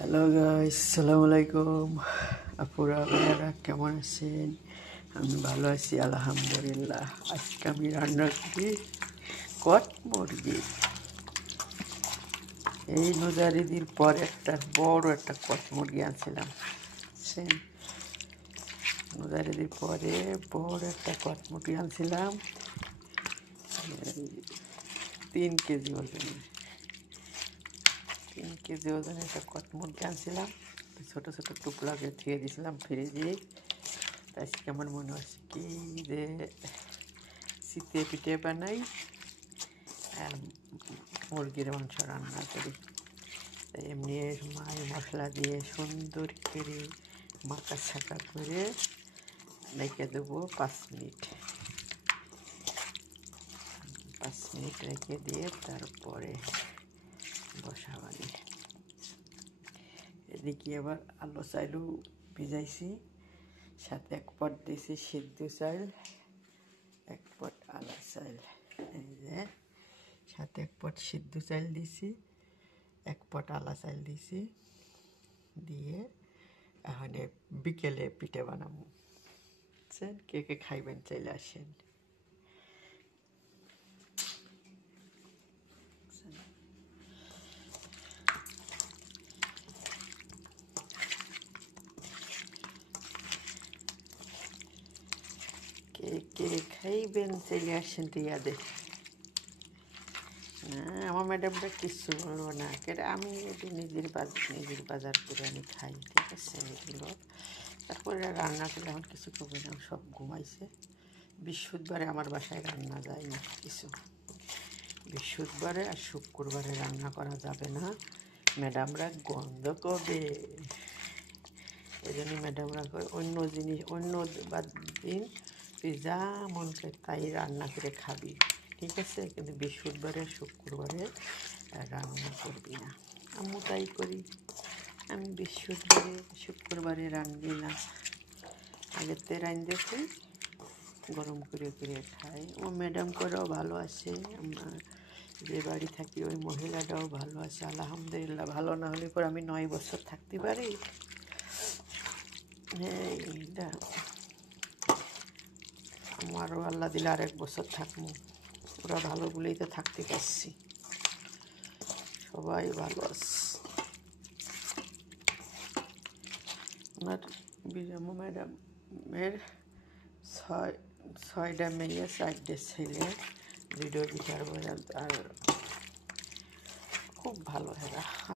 Hello guys, আসসালামু আলাইকুম। আপুরা ভাইয়ারা কেমন আছেন? আমি ভালো আছি আলহামদুলিল্লাহ। আজকে আমি রান্না করি কট মুরগি। এই রোজার ঈদের পর বড় একটা কট মুরগি আনছিলাম। বুঝছেন, রোজার ঈদের পরে বড় একটা কট মুরগি আনছিলাম, 3 কেজি ওজনের। 3 কেজি ওজনের একটা কট মুরগি আনছিলাম। ছোট ছোট টুকরা করে ধুয়ে দিয়েছিলাম ফ্রিজে। আজকে আমার মনে হচ্ছে কি যে শীতে পিঠে বানাই আর মুরগির মাংস রান্না করি। তাই এমনি মশলা দিয়ে সুন্দর করে মাখা ছাকা করে রেখে দেবো 5 মিনিট। 5 মিনিট রেখে দিয়ে তারপরে বসাবানি। এদিকে আবার আলু চাইলু ভিজাইছি, সাথে 1 পট দিয়েছি সিদ্ধ চাল, 1 পট আলা চাল। এই যে সাথে 1 পট সিদ্ধ চাল দিছি, 1 পট আলা চাল দিছি। দিয়ে এখন বিকেলে পিঠে বানাবো। বুঝছেন, কে কে খাইবেন চাইলে আসেন। কে কে খাইবেন চাইলে আসেন টিয়াদের। আমার ম্যাডামটা কিচ্ছু বলবো না, কেটে আমি এটি নিজের বাজার করে আমি খাই, ঠিক আছে। এগুলো তারপরে রান্না করে এখন কিছু করবে না, সব ঘুমাইছে। বৃহস্পতিবারে আমার বাসায় রান্না যায় না কিছু। বৃহস্পতিবারে আর শুক্রবারে রান্না করা যাবে না, ম্যাডামরা গন্ধ করবে। এই জন্য ম্যাডামরা অন্য জিনিস অন্য দিন তুই যা মন চায় তাই রান্না করে খাবি, ঠিক আছে। কিন্তু বৃহস্পতিবারে শুক্রবারে রান্না করবি না। আমিও তাই করি, আমি বৃহস্পতিবারে শুক্রবারে রান্ধি না, আগের থেকে রান্ধে খাই, গরম করে খাই। ও ম্যাডাম করেও ভালো আছে, আমার যে বাড়ি থাকি ওই মহিলাটাও ভালো আছে আলহামদুলিল্লাহ। ভালো না হলে পর আমি 9 বছর থাকতে পারি? এইটা আমারও আল্লাহ দিলে আর 1 বছর থাকবো। ওরা ভালো বলেই তো থাকতে পারছি, সবাই ভালো আছে। ওনার বিজম্মা ম্যাডামের 6টা মেয়ে 4টে ছেলে, 2টো বিচার আর খুব ভালো এরা।